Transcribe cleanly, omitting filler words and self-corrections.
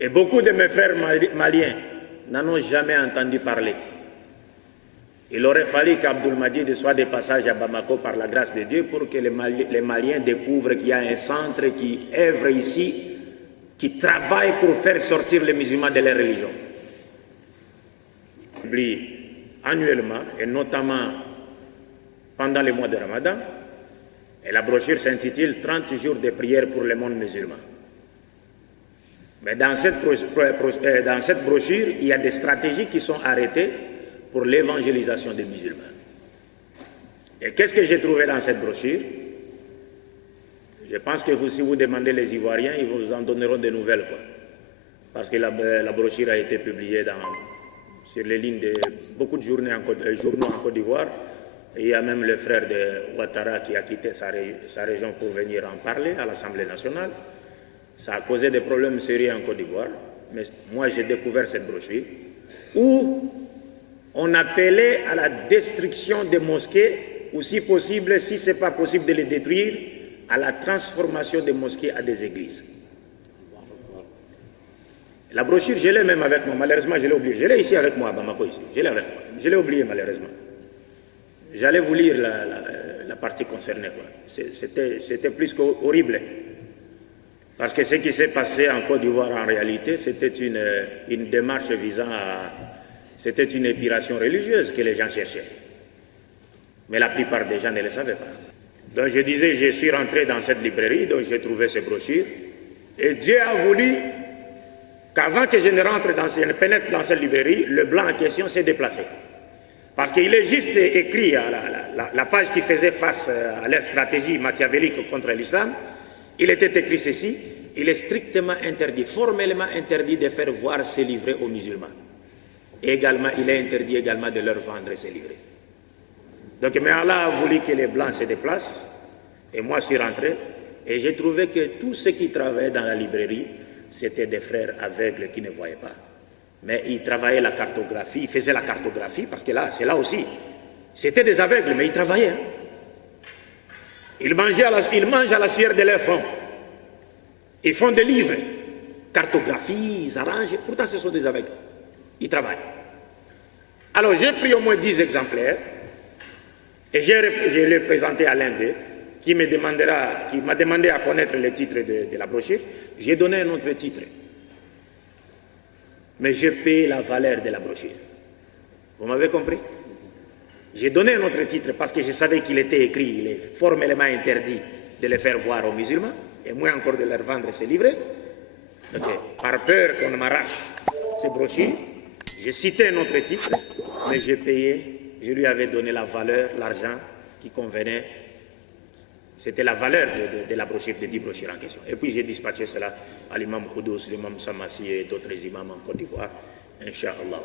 Et beaucoup de mes frères maliens n'en ont jamais entendu parler. Il aurait fallu qu'Abdoul Majid soit de passage à Bamako par la grâce de Dieu pour que les Maliens découvrent qu'il y a un centre qui œuvre ici, qui travaille pour faire sortir les musulmans de leur religion. On publie annuellement, et notamment pendant le mois de Ramadan, et la brochure s'intitule « 30 jours de prière pour le monde musulman ». Mais dans cette brochure, il y a des stratégies qui sont arrêtées pour l'évangélisation des musulmans. Et qu'est-ce que j'ai trouvé dans cette brochure? Je pense que si vous demandez les Ivoiriens, ils vous en donneront des nouvelles, quoi. Parce que la brochure a été publiée sur les lignes de beaucoup de journaux en Côte d'Ivoire. Et il y a même le frère de Ouattara qui a quitté sa région pour venir en parler à l'Assemblée nationale. Ça a causé des problèmes sérieux en Côte d'Ivoire. Mais moi, j'ai découvert cette brochure où on appelait à la destruction des mosquées, ou si possible, si ce n'est pas possible de les détruire, à la transformation des mosquées à des églises. La brochure, je l'ai même avec moi, malheureusement je l'ai oublié. Je l'ai ici avec moi à Bamako, ici. Je l'ai avec moi. Je l'ai oublié malheureusement. J'allais vous lire la partie concernée. C'était plus qu'horrible. Parce que ce qui s'est passé en Côte d'Ivoire en réalité, c'était une démarche visant à... C'était une épiration religieuse que les gens cherchaient. Mais la plupart des gens ne le savaient pas. Donc je disais, je suis rentré dans cette librairie, donc j'ai trouvé ces brochures. Et Dieu a voulu qu'avant que je ne pénètre dans cette librairie, le blanc en question s'est déplacé. Parce qu'il est juste écrit à la page qui faisait face à leur stratégie machiavélique contre l'islam, il était écrit ceci: il est strictement interdit, formellement interdit de faire voir ces livrets aux musulmans. Et également, il est interdit également de leur vendre ces livrets. Donc, mais Allah a voulu que les blancs se déplacent, et moi je suis rentré, et j'ai trouvé que tous ceux qui travaillaient dans la librairie, c'était des frères aveugles qui ne voyaient pas. Mais ils travaillaient la cartographie, ils faisaient la cartographie, parce que là, c'est là aussi. C'était des aveugles, mais ils travaillaient. Ils mangent à la sueur de leur front. Ils font des livres, cartographie, ils arrangent, pourtant ce sont des aveugles. Ils travaillent. Alors j'ai pris au moins 10 exemplaires, et je l'ai présenté à l'un d'eux, qui m'a demandé à connaître le titre de la brochure. J'ai donné un autre titre. Mais j'ai payé la valeur de la brochure. Vous m'avez compris? J'ai donné un autre titre parce que je savais qu'il était écrit, il est formellement interdit de les faire voir aux musulmans, et moins encore de leur vendre ces livrets. Okay. Par peur qu'on m'arrache ces brochures, j'ai cité un autre titre, mais j'ai payé, je lui avais donné la valeur, l'argent qui convenait. C'était la valeur de la brochure, des 10 brochures en question. Et puis j'ai dispatché cela à l'imam Koudous, l'imam Samassi et d'autres imams en Côte d'Ivoire, Inch'Allah.